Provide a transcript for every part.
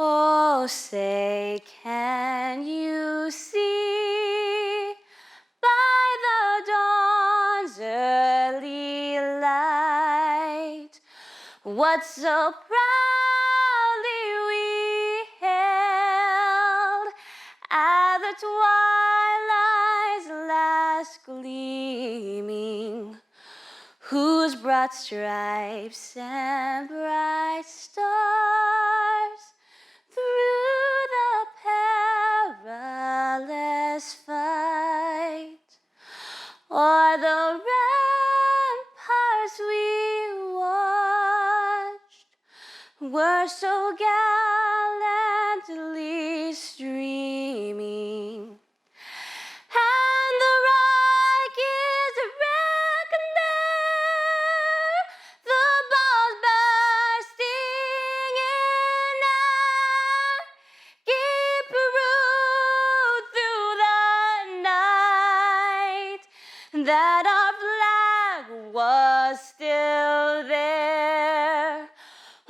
Oh, say, can you see by the dawn's early light what so proudly we hailed at the twilight's last gleaming, whose broad stripes and bright stars through the perilous fight o'er the ramparts we watched were so gallantly streaming, and the rockets reckoned there, the balls bursting in air, gave proof through the night that our flag was still there.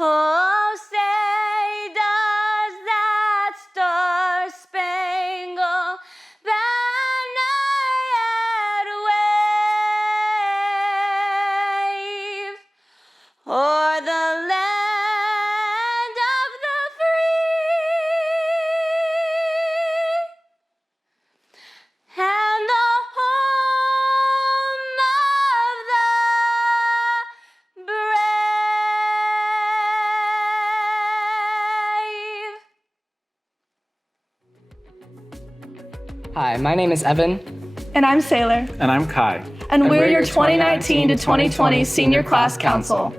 Oh, say does that star-spangled banner yet wave o'er the land of the free and the home of the brave? Hi, my name is Evan. And I'm Sailor. And I'm Kai. And we're your 2019 to 2020 Senior Class Council.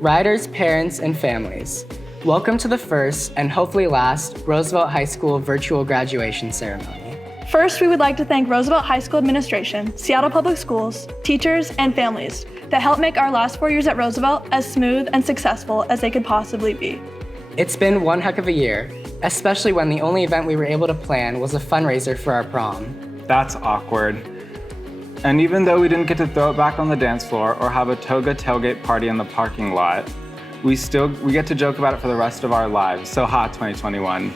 Riders, parents, and families, welcome to the first and hopefully last Roosevelt High School virtual graduation ceremony. First, we would like to thank Roosevelt High School Administration, Seattle Public Schools, teachers, and families that helped make our last 4 years at Roosevelt as smooth and successful as they could possibly be. It's been one heck of a year, especially when the only event we were able to plan was a fundraiser for our prom. That's awkward. And even though we didn't get to throw it back on the dance floor or have a toga tailgate party in the parking lot, we get to joke about it for the rest of our lives. So ha, 2021.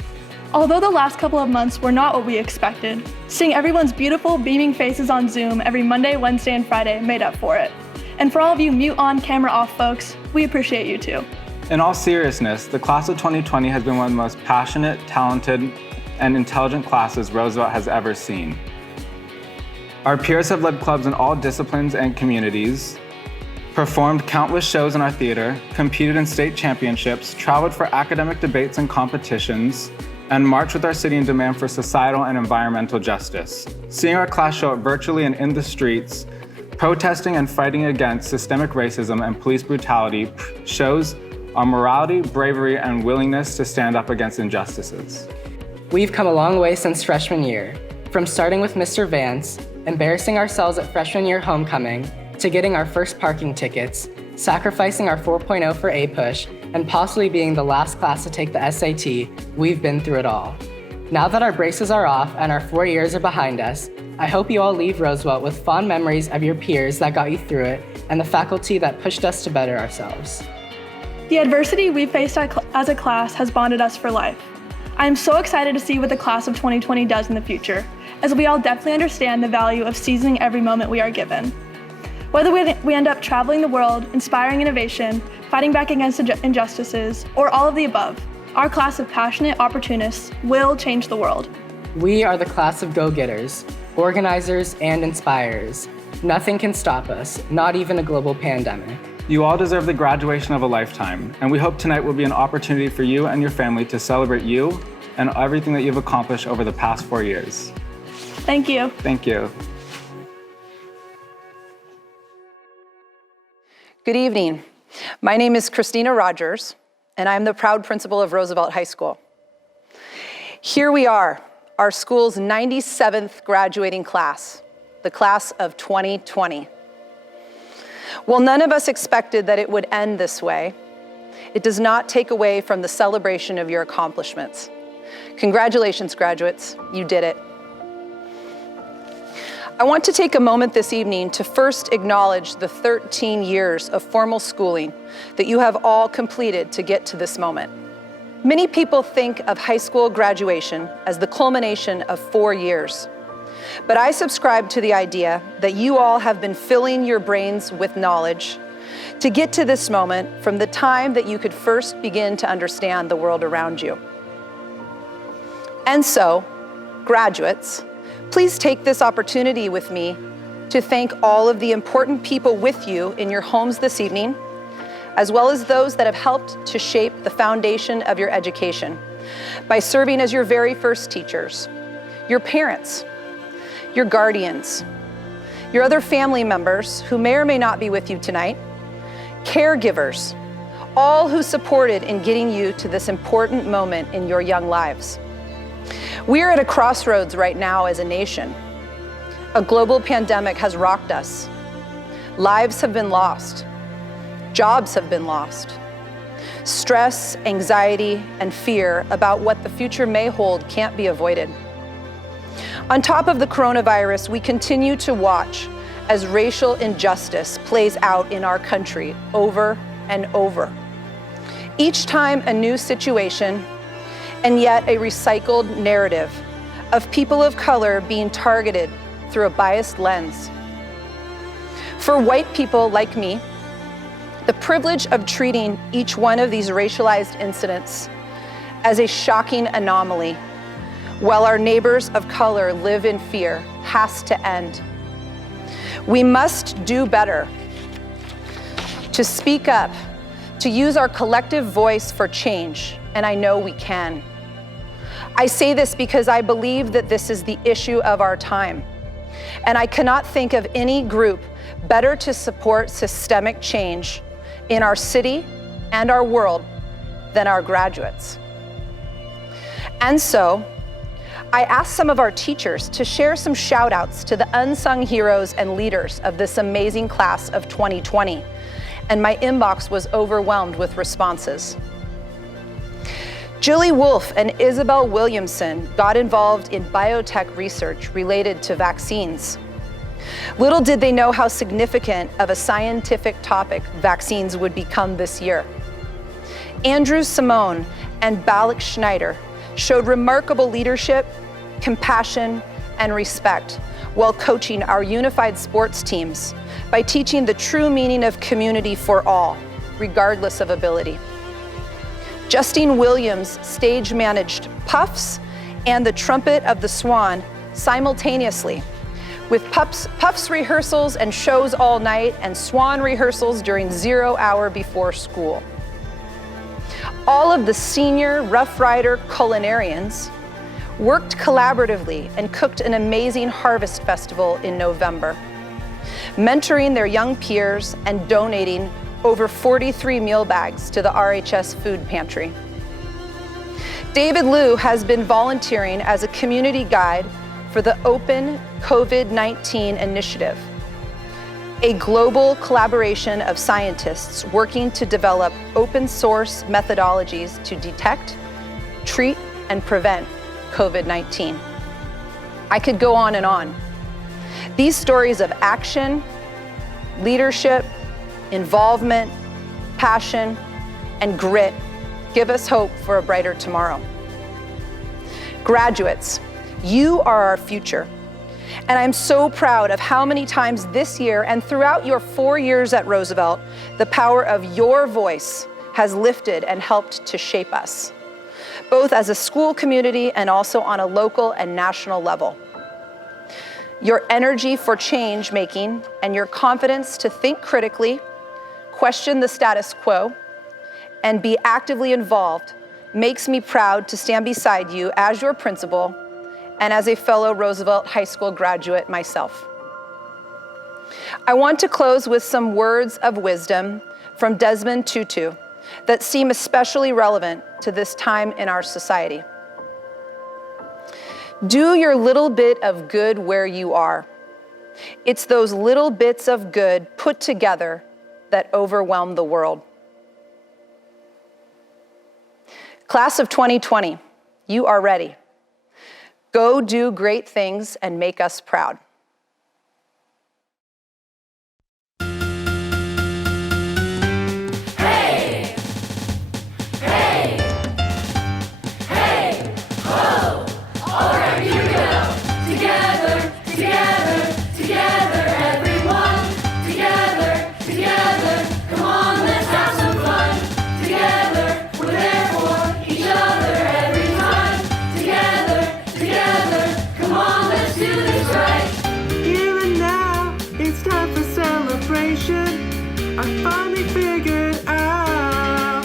Although the last couple of months were not what we expected, seeing everyone's beautiful, beaming faces on Zoom every Monday, Wednesday, and Friday made up for it. And for all of you mute on, camera off folks, we appreciate you too. In all seriousness, the class of 2020 has been one of the most passionate, talented, and intelligent classes Roosevelt has ever seen. Our peers have led clubs in all disciplines and communities, performed countless shows in our theater, competed in state championships, traveled for academic debates and competitions, and marched with our city in demand for societal and environmental justice. Seeing our class show up virtually and in the streets, protesting and fighting against systemic racism and police brutality shows our morality, bravery, and willingness to stand up against injustices. We've come a long way since freshman year, from starting with Mr. Vance, embarrassing ourselves at freshman year homecoming, to getting our first parking tickets, sacrificing our 4.0 for APUSH, and possibly being the last class to take the SAT. We've been through it all. Now that our braces are off and our 4 years are behind us, I hope you all leave Roosevelt with fond memories of your peers that got you through it and the faculty that pushed us to better ourselves. The adversity we faced as a class has bonded us for life. I am so excited to see what the class of 2020 does in the future, as we all definitely understand the value of seizing every moment we are given. Whether we end up traveling the world, inspiring innovation, fighting back against injustices, or all of the above, our class of passionate opportunists will change the world. We are the class of go-getters, organizers, and inspirers. Nothing can stop us, not even a global pandemic. You all deserve the graduation of a lifetime, and we hope tonight will be an opportunity for you and your family to celebrate you and everything that you've accomplished over the past 4 years. Thank you. Thank you. Good evening. My name is Christina Rogers, and I'm the proud principal of Roosevelt High School. Here we are, our school's 97th graduating class, the class of 2020. While none of us expected that it would end this way, it does not take away from the celebration of your accomplishments. Congratulations, graduates, you did it. I want to take a moment this evening to first acknowledge the 13 years of formal schooling that you have all completed to get to this moment. Many people think of high school graduation as the culmination of 4 years. But I subscribe to the idea that you all have been filling your brains with knowledge to get to this moment from the time that you could first begin to understand the world around you. And so, graduates, please take this opportunity with me to thank all of the important people with you in your homes this evening, as well as those that have helped to shape the foundation of your education by serving as your very first teachers, your parents, your guardians, your other family members who may or may not be with you tonight, caregivers, all who supported in getting you to this important moment in your young lives. We are at a crossroads right now as a nation. A global pandemic has rocked us. Lives have been lost. Jobs have been lost. Stress, anxiety, and fear about what the future may hold can't be avoided. On top of the coronavirus, we continue to watch as racial injustice plays out in our country over and over. Each time a new situation, and yet a recycled narrative of people of color being targeted through a biased lens. For white people like me, the privilege of treating each one of these racialized incidents as a shocking anomaly while our neighbors of color live in fear has to end. We must do better to speak up, to use our collective voice for change, and I know we can. I say this because I believe that this is the issue of our time, and I cannot think of any group better to support systemic change in our city and our world than our graduates. And so, I asked some of our teachers to share some shout outs to the unsung heroes and leaders of this amazing class of 2020, and my inbox was overwhelmed with responses. Julie Wolfe and Isabel Williamson got involved in biotech research related to vaccines. Little did they know how significant of a scientific topic vaccines would become this year. Andrew Simone and Balak Schneider showed remarkable leadership, compassion, and respect while coaching our unified sports teams by teaching the true meaning of community for all, regardless of ability. Justine Williams stage managed Puffs and the Trumpet of the Swan simultaneously, with Puffs rehearsals and shows all night and Swan rehearsals during 0 hour before school. All of the senior Rough Rider culinarians worked collaboratively and cooked an amazing harvest festival in November, mentoring their young peers and donating over 43 meal bags to the RHS food pantry. David Liu has been volunteering as a community guide for the Open COVID-19 Initiative, a global collaboration of scientists working to develop open source methodologies to detect, treat, and prevent COVID-19. I could go on and on. These stories of action, leadership, involvement, passion, and grit give us hope for a brighter tomorrow. Graduates, you are our future. And I'm so proud of how many times this year and throughout your 4 years at Roosevelt, the power of your voice has lifted and helped to shape us, both as a school community and also on a local and national level. Your energy for change making and your confidence to think critically, question the status quo, and be actively involved makes me proud to stand beside you as your principal and as a fellow Roosevelt High School graduate myself. I want to close with some words of wisdom from Desmond Tutu that seem especially relevant to this time in our society. Do your little bit of good where you are. It's those little bits of good put together that overwhelm the world. Class of 2020, you are ready. Go do great things and make us proud. Hey! Hey! finally figured out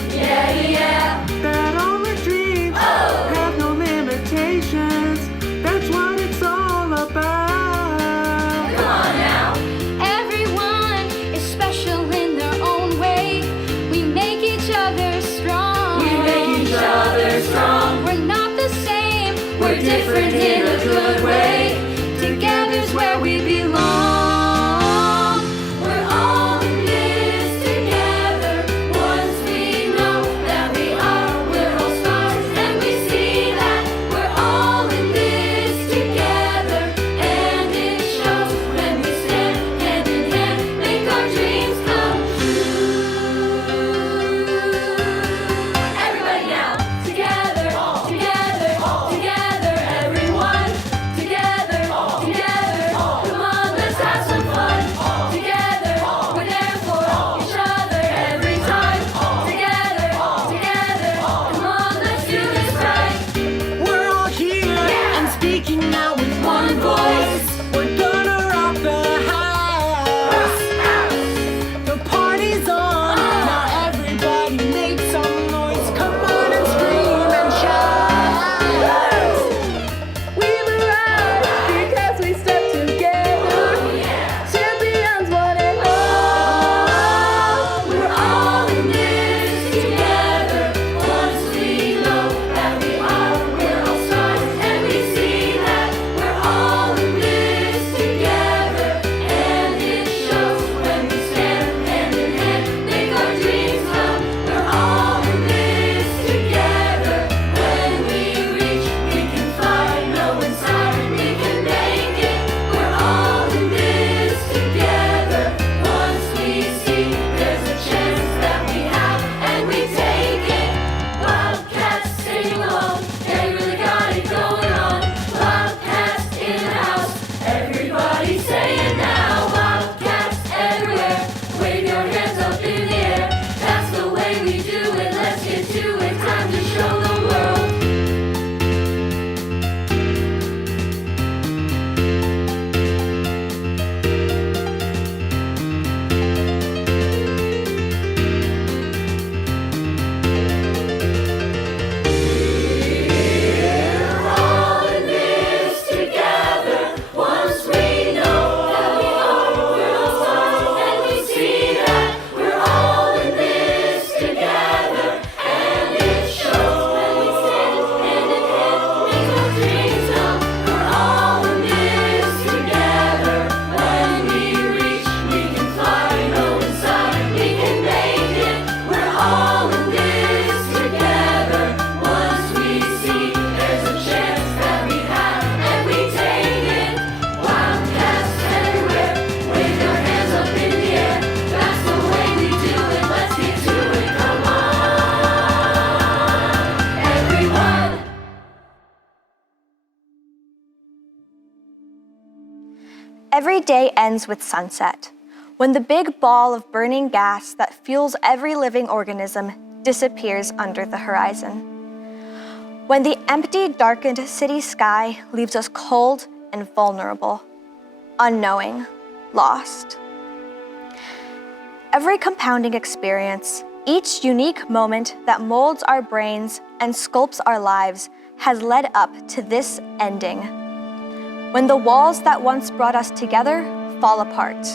that all my dreams have no limitations. That's what it's all about. Everyone is special in their own way. We make each other strong. We're not the same. We're different in a good way. Together's where we belong. We're all in this together. Once we know that we are, we're all stars, and we see that we're all in this together. And it shows when we stand hand in hand, make our dreams come true. Everybody now, together, together, together, everyone, together, together. Come on, let's have some fun. Together, we're there for each other every time. Together, together. Come on, let's do this right. We're all here and speaking now with one voice. We're gonna rock the house. The party's on. Now everybody make some noise. Come on and scream and shout. We've arrived because we stuck together. Champions one and all. We're all in this together. Once we know that we are, we're all stars, and we see that we're all in this together. And it shows when we stand hand in hand, make our dreams come. We're all in this together. When we reach, we can fly. No inside, we can make it. We're all in this together. Once we see there's a chance that we have, and we take it. Wildcats sing along, they really got it going on. Wildcats in the house, everybody say it now. Wildcats everywhere, wave your hands up in the air. That's the way we do it, let's get to it. Time to show the world. All in this together. Once we know that we are, we're all stars, and we see that we're all in this together. And it shows when we stand hand in hand, make our dreams come. We're all in this together. When we reach, we can fly. No inside, we can make it. We're all in this together. Once we see there's a chance that we have, and we take it. Wildcats everywhere, wave your hands up in the air. That's the way we do it. Let's get to it. Come on, everyone. Every day ends with sunset, when the big ball of burning gas that fuels every living organism disappears under the horizon. When the empty, darkened city sky leaves us cold and vulnerable, unknowing, lost. Every compounding experience, each unique moment that molds our brains and sculpts our lives has led up to this ending. When the walls that once brought us together fall apart.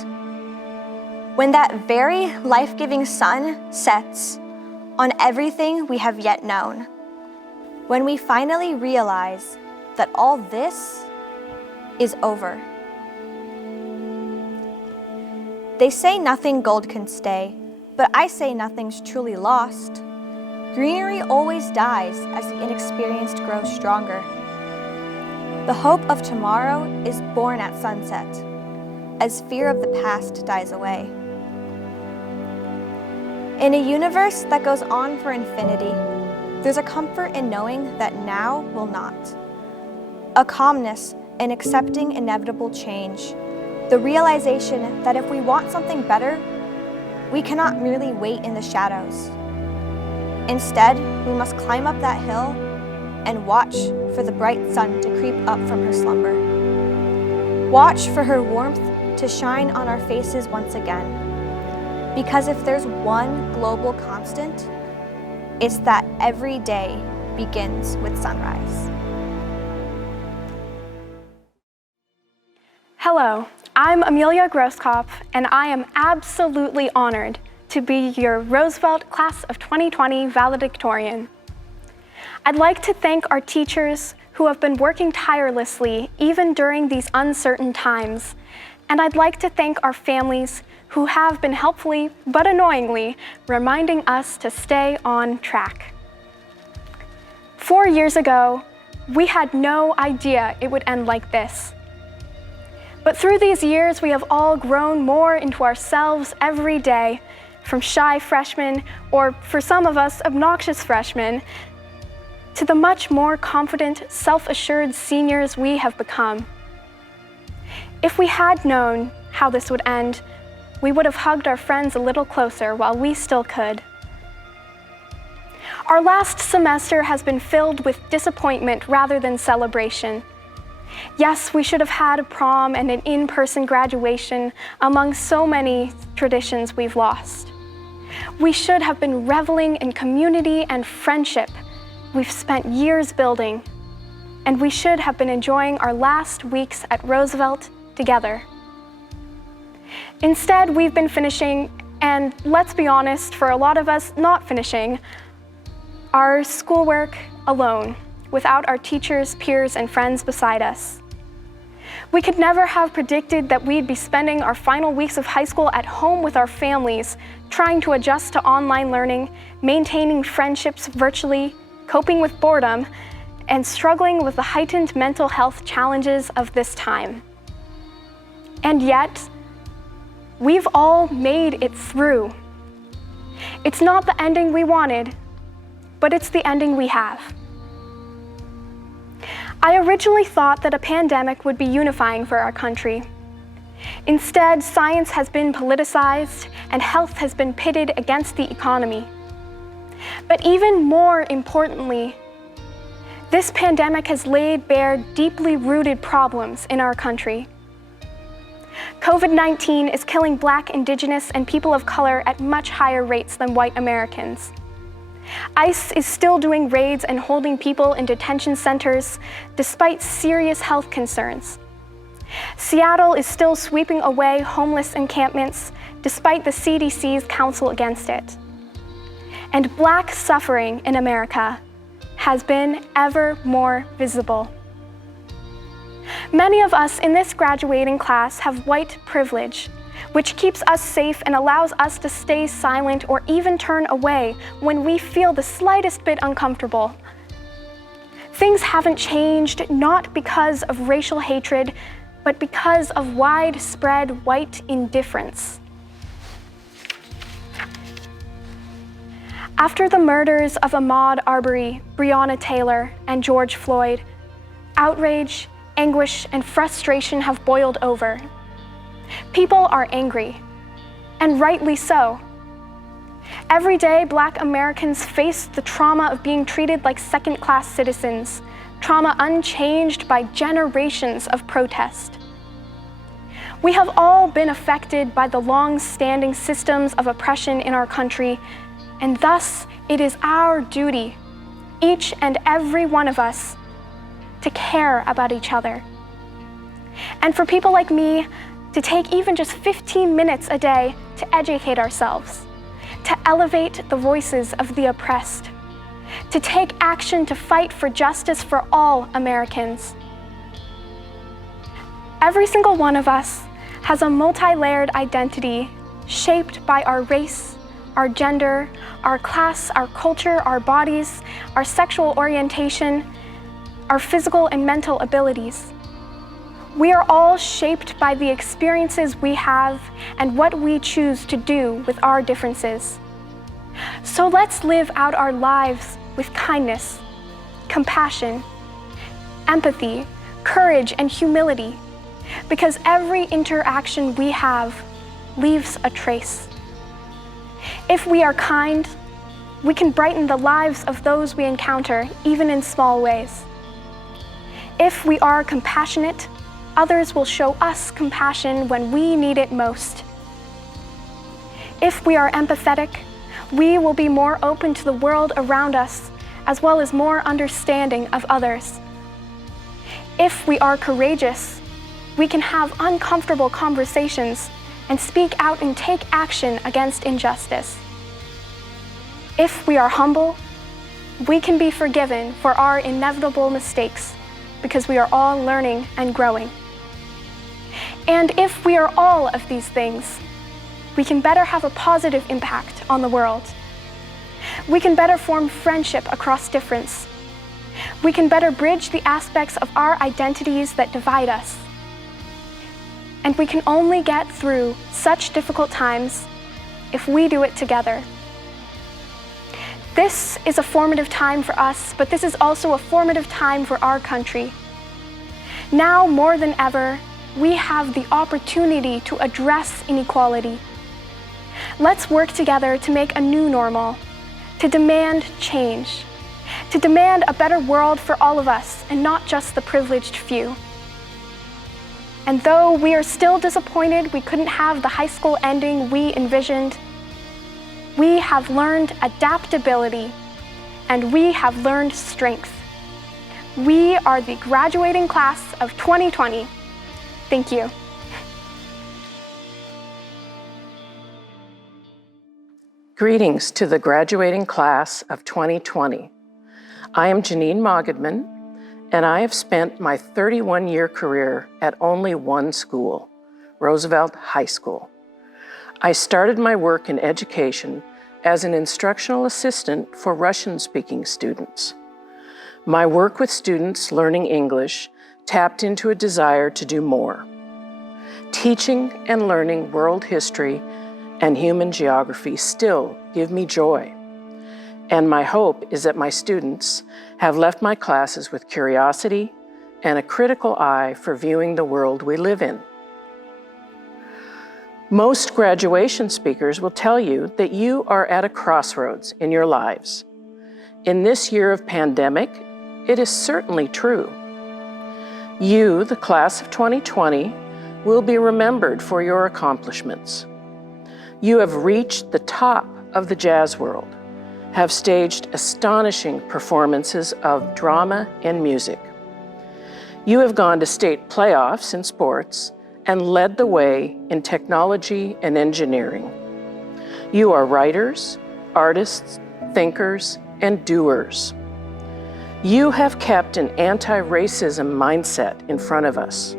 When that very life-giving sun sets on everything we have yet known. When we finally realize that all this is over. They say nothing gold can stay, but I say nothing's truly lost. Greenery always dies as the inexperienced grow stronger. The hope of tomorrow is born at sunset, as fear of the past dies away. In a universe that goes on for infinity, there's a comfort in knowing that now will not. A calmness in accepting inevitable change. The realization that if we want something better, we cannot merely wait in the shadows. Instead, we must climb up that hill and watch for the bright sun to creep up from her slumber. Watch for her warmth to shine on our faces once again. Because if there's one global constant, it's that every day begins with sunrise. Hello, I'm Amelia Grosskopf, and I am absolutely honored to be your Roosevelt Class of 2020 valedictorian. I'd like to thank our teachers who have been working tirelessly even during these uncertain times, and I'd like to thank our families who have been helpfully, but annoyingly, reminding us to stay on track. 4 years ago, we had no idea it would end like this. But through these years, we have all grown more into ourselves every day, from shy freshmen, or for some of us, obnoxious freshmen, to the much more confident, self-assured seniors we have become. If we had known how this would end, we would have hugged our friends a little closer while we still could. Our last semester has been filled with disappointment rather than celebration. Yes, we should have had a prom and an in-person graduation among so many traditions we've lost. We should have been reveling in community and friendship we've spent years building, and we should have been enjoying our last weeks at Roosevelt together. Instead, we've been finishing, and let's be honest, for a lot of us, not finishing, our schoolwork alone, without our teachers, peers, and friends beside us. We could never have predicted that we'd be spending our final weeks of high school at home with our families, trying to adjust to online learning, maintaining friendships virtually, coping with boredom, and struggling with the heightened mental health challenges of this time. And yet, we've all made it through. It's not the ending we wanted, but it's the ending we have. I originally thought that a pandemic would be unifying for our country. Instead, science has been politicized and health has been pitted against the economy. But even more importantly, this pandemic has laid bare deeply rooted problems in our country. COVID-19 is killing Black, Indigenous, and people of color at much higher rates than white Americans. ICE is still doing raids and holding people in detention centers despite serious health concerns. Seattle is still sweeping away homeless encampments despite the CDC's counsel against it. And Black suffering in America has been ever more visible. Many of us in this graduating class have white privilege, which keeps us safe and allows us to stay silent or even turn away when we feel the slightest bit uncomfortable. Things haven't changed not because of racial hatred, but because of widespread white indifference. After the murders of Ahmaud Arbery, Breonna Taylor, and George Floyd, outrage, anguish, and frustration have boiled over. People are angry, and rightly so. Every day, Black Americans face the trauma of being treated like second-class citizens, trauma unchanged by generations of protest. We have all been affected by the long-standing systems of oppression in our country, and thus it is our duty, each and every one of us, to care about each other. And for people like me, to take even just 15 minutes a day to educate ourselves, to elevate the voices of the oppressed, to take action to fight for justice for all Americans. Every single one of us has a multi-layered identity shaped by our race, our gender, our class, our culture, our bodies, our sexual orientation, our physical and mental abilities. We are all shaped by the experiences we have and what we choose to do with our differences. So let's live out our lives with kindness, compassion, empathy, courage, and humility, because every interaction we have leaves a trace. If we are kind, we can brighten the lives of those we encounter, even in small ways. If we are compassionate, others will show us compassion when we need it most. If we are empathetic, we will be more open to the world around us, as well as more understanding of others. If we are courageous, we can have uncomfortable conversations and speak out and take action against injustice. If we are humble, we can be forgiven for our inevitable mistakes because we are all learning and growing. And if we are all of these things, we can better have a positive impact on the world. We can better form friendship across difference. We can better bridge the aspects of our identities that divide us. And we can only get through such difficult times if we do it together. This is a formative time for us, but this is also a formative time for our country. Now more than ever, we have the opportunity to address inequality. Let's work together to make a new normal, to demand change, to demand a better world for all of us and not just the privileged few. And though we are still disappointed we couldn't have the high school ending we envisioned, we have learned adaptability and we have learned strength. We are the graduating class of 2020. Thank you. Greetings to the graduating class of 2020. I am Janine Mogedman, and I have spent my 31-year career at only one school, Roosevelt High School. I started my work in education as an instructional assistant for Russian-speaking students. My work with students learning English tapped into a desire to do more. Teaching and learning world history and human geography still give me joy. And my hope is that my students have left my classes with curiosity and a critical eye for viewing the world we live in. Most graduation speakers will tell you that you are at a crossroads in your lives. In this year of pandemic, it is certainly true. You, the class of 2020, will be remembered for your accomplishments. You have reached the top of the jazz world, have staged astonishing performances of drama and music. You have gone to state playoffs in sports and led the way in technology and engineering. You are writers, artists, thinkers, and doers. You have kept an anti-racism mindset in front of us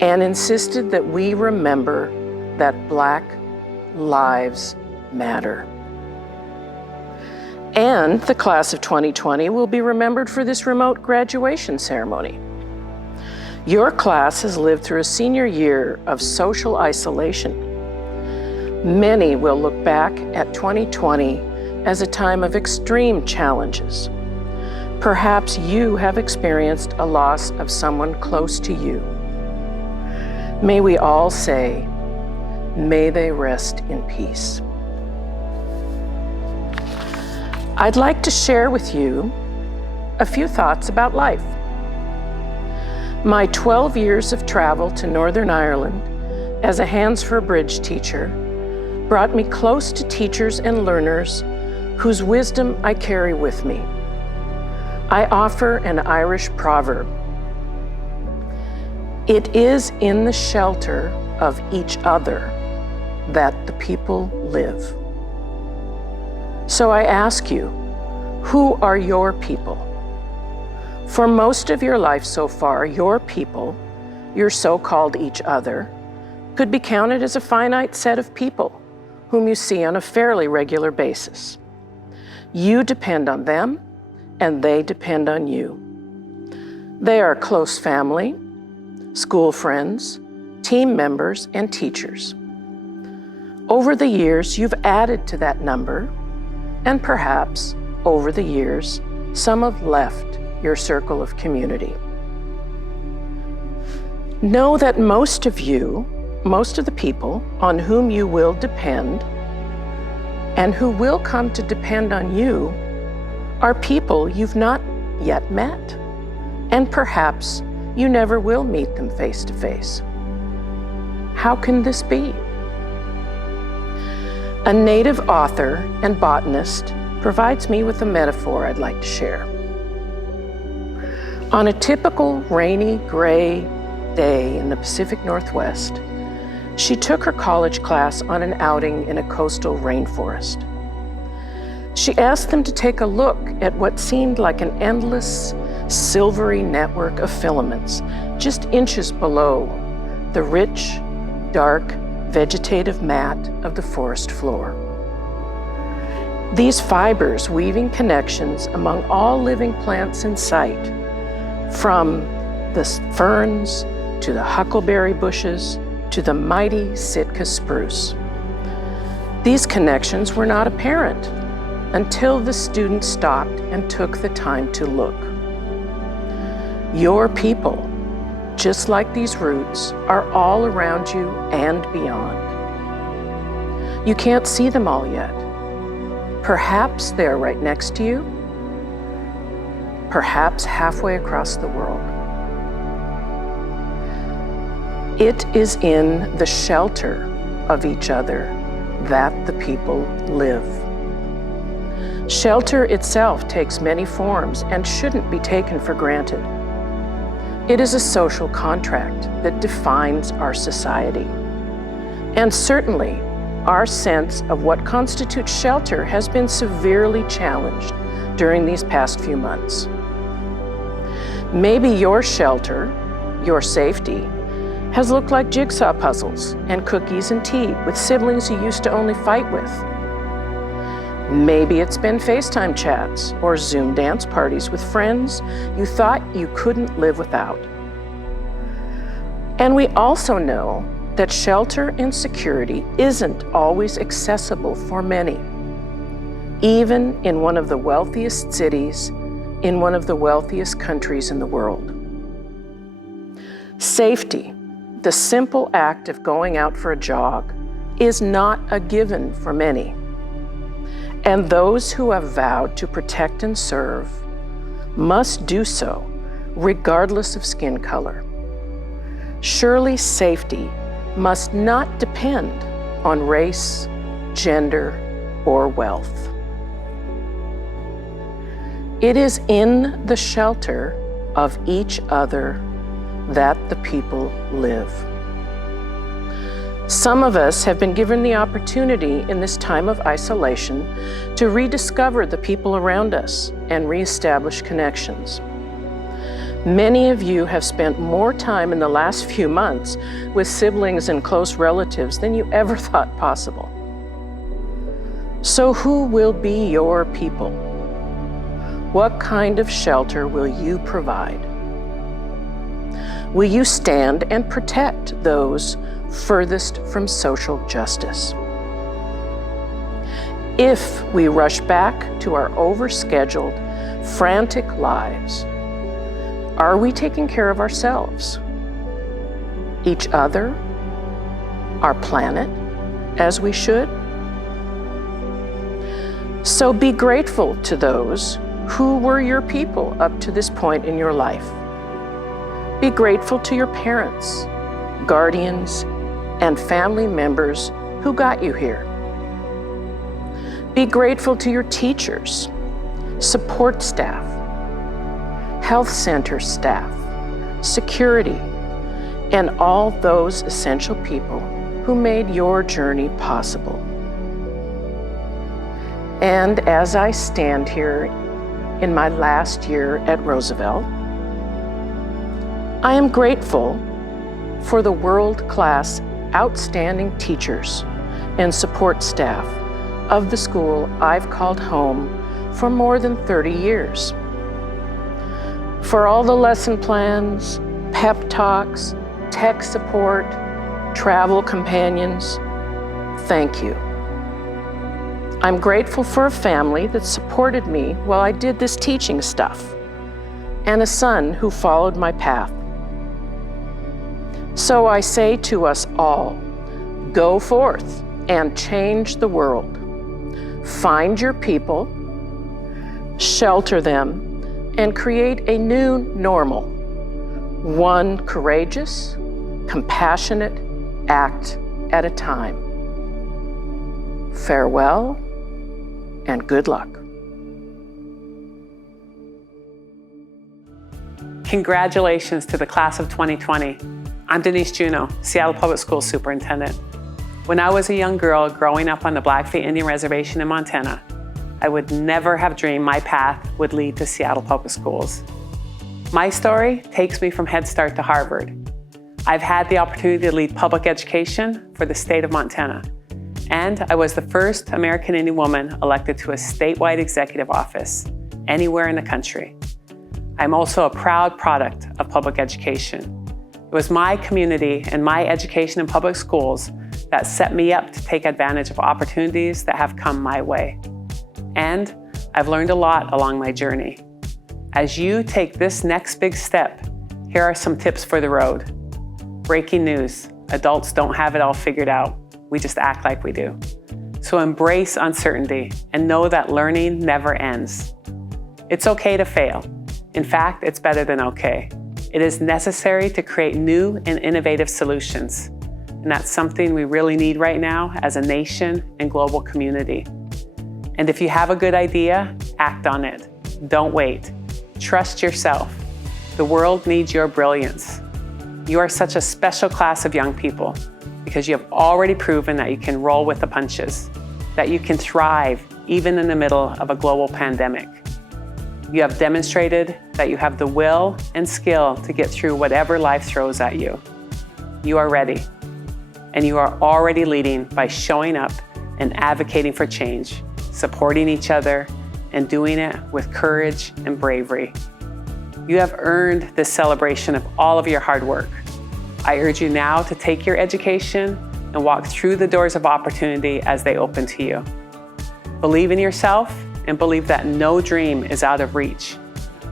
and insisted that we remember that Black lives matter. And the class of 2020 will be remembered for this remote graduation ceremony. Your class has lived through a senior year of social isolation. Many will look back at 2020 as a time of extreme challenges. Perhaps you have experienced a loss of someone close to you. May we all say, may they rest in peace. I'd like to share with you a few thoughts about life. My 12 years of travel to Northern Ireland as a Hands for Bridge teacher brought me close to teachers and learners whose wisdom I carry with me. I offer an Irish proverb. It is in the shelter of each other that the people live. So I ask you, who are your people? For most of your life so far, your people, your so-called each other, could be counted as a finite set of people whom you see on a fairly regular basis. You depend on them, and they depend on you. They are close family, school friends, team members, and teachers. Over the years, you've added to that number, and perhaps, over the years, some have left your circle of community. Know that most of the people on whom you will depend and who will come to depend on you are people you've not yet met, and perhaps you never will meet them face to face. How can this be? A native author and botanist provides me with a metaphor I'd like to share. On a typical rainy, gray day in the Pacific Northwest, she took her college class on an outing in a coastal rainforest. She asked them to take a look at what seemed like an endless, silvery network of filaments just inches below the rich, dark, vegetative mat of the forest floor. These fibers weaving connections among all living plants in sight, from the ferns to the huckleberry bushes to the mighty Sitka spruce. These connections were not apparent until the student stopped and took the time to look. Your people, just like these roots, are all around you and beyond. You can't see them all yet. Perhaps they're right next to you, perhaps halfway across the world. It is in the shelter of each other that the people live. Shelter itself takes many forms and shouldn't be taken for granted. It is a social contract that defines our society. And certainly, our sense of what constitutes shelter has been severely challenged during these past few months. Maybe your shelter, your safety, has looked like jigsaw puzzles and cookies and tea with siblings you used to only fight with. Maybe it's been FaceTime chats or Zoom dance parties with friends you thought you couldn't live without. And we also know that shelter and security isn't always accessible for many, even in one of the wealthiest cities in one of the wealthiest countries in the world. Safety, the simple act of going out for a jog, is not a given for many. And those who have vowed to protect and serve must do so regardless of skin color. Surely safety must not depend on race, gender, or wealth. It is in the shelter of each other that the people live. Some of us have been given the opportunity in this time of isolation to rediscover the people around us and reestablish connections. Many of you have spent more time in the last few months with siblings and close relatives than you ever thought possible. So who will be your people? What kind of shelter will you provide? Will you stand and protect those furthest from social justice? If we rush back to our overscheduled, frantic lives, are we taking care of ourselves, each other, our planet, as we should? So be grateful to those who were your people up to this point in your life. Be grateful to your parents, guardians, and family members who got you here. Be grateful to your teachers, support staff, health center staff, security, and all those essential people who made your journey possible. And as I stand here in my last year at Roosevelt, I am grateful for the world-class, outstanding teachers and support staff of the school I've called home for more than 30 years. For all the lesson plans, pep talks, tech support, travel companions, thank you. I'm grateful for a family that supported me while I did this teaching stuff, and a son who followed my path. So I say to us all, go forth and change the world. Find your people, shelter them, and create a new normal. One courageous, compassionate act at a time. Farewell and good luck. Congratulations to the class of 2020. I'm Denise Juneau, Seattle Public Schools Superintendent. When I was a young girl growing up on the Blackfeet Indian Reservation in Montana, I would never have dreamed my path would lead to Seattle Public Schools. My story takes me from Head Start to Harvard. I've had the opportunity to lead public education for the state of Montana, and I was the first American Indian woman elected to a statewide executive office anywhere in the country. I'm also a proud product of public education. It was my community and my education in public schools that set me up to take advantage of opportunities that have come my way. And I've learned a lot along my journey. As you take this next big step, here are some tips for the road. Breaking news: adults don't have it all figured out. We just act like we do. So embrace uncertainty and know that learning never ends. It's okay to fail. In fact, it's better than okay. It is necessary to create new and innovative solutions. And that's something we really need right now as a nation and global community. And if you have a good idea, act on it. Don't wait. Trust yourself. The world needs your brilliance. You are such a special class of young people because you have already proven that you can roll with the punches, that you can thrive even in the middle of a global pandemic. You have demonstrated that you have the will and skill to get through whatever life throws at you. You are ready, and you are already leading by showing up and advocating for change, supporting each other, and doing it with courage and bravery. You have earned this celebration of all of your hard work. I urge you now to take your education and walk through the doors of opportunity as they open to you. Believe in yourself and believe that no dream is out of reach.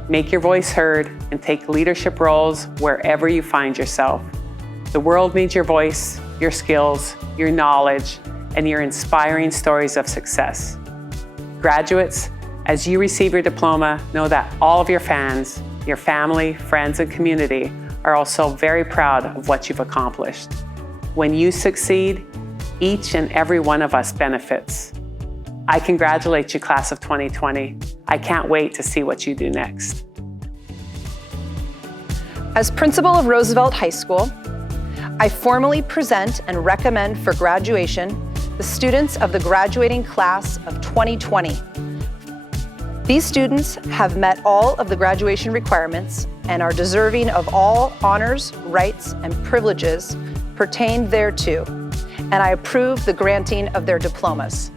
Make your voice heard and take leadership roles wherever you find yourself. The world needs your voice, your skills, your knowledge, and your inspiring stories of success. Graduates, as you receive your diploma, know that all of your fans, your family, friends, and community are also very proud of what you've accomplished. When you succeed, each and every one of us benefits. I congratulate you, class of 2020. I can't wait to see what you do next. As principal of Roosevelt High School, I formally present and recommend for graduation the students of the graduating class of 2020. These students have met all of the graduation requirements and are deserving of all honors, rights, and privileges pertained thereto, and I approve the granting of their diplomas.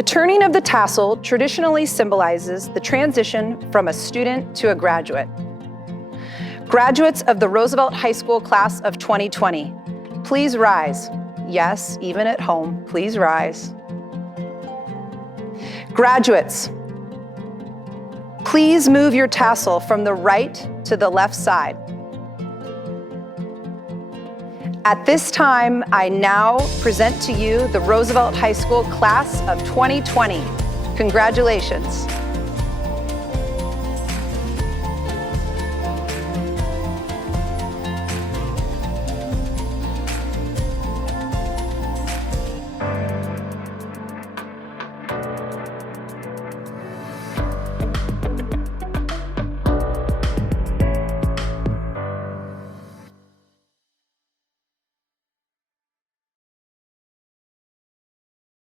The turning of the tassel traditionally symbolizes the transition from a student to a graduate. Graduates of the Roosevelt High School class of 2020, please rise. Yes, even at home, please rise. Graduates, please move your tassel from the right to the left side. At this time, I now present to you the Roosevelt High School class of 2020. Congratulations.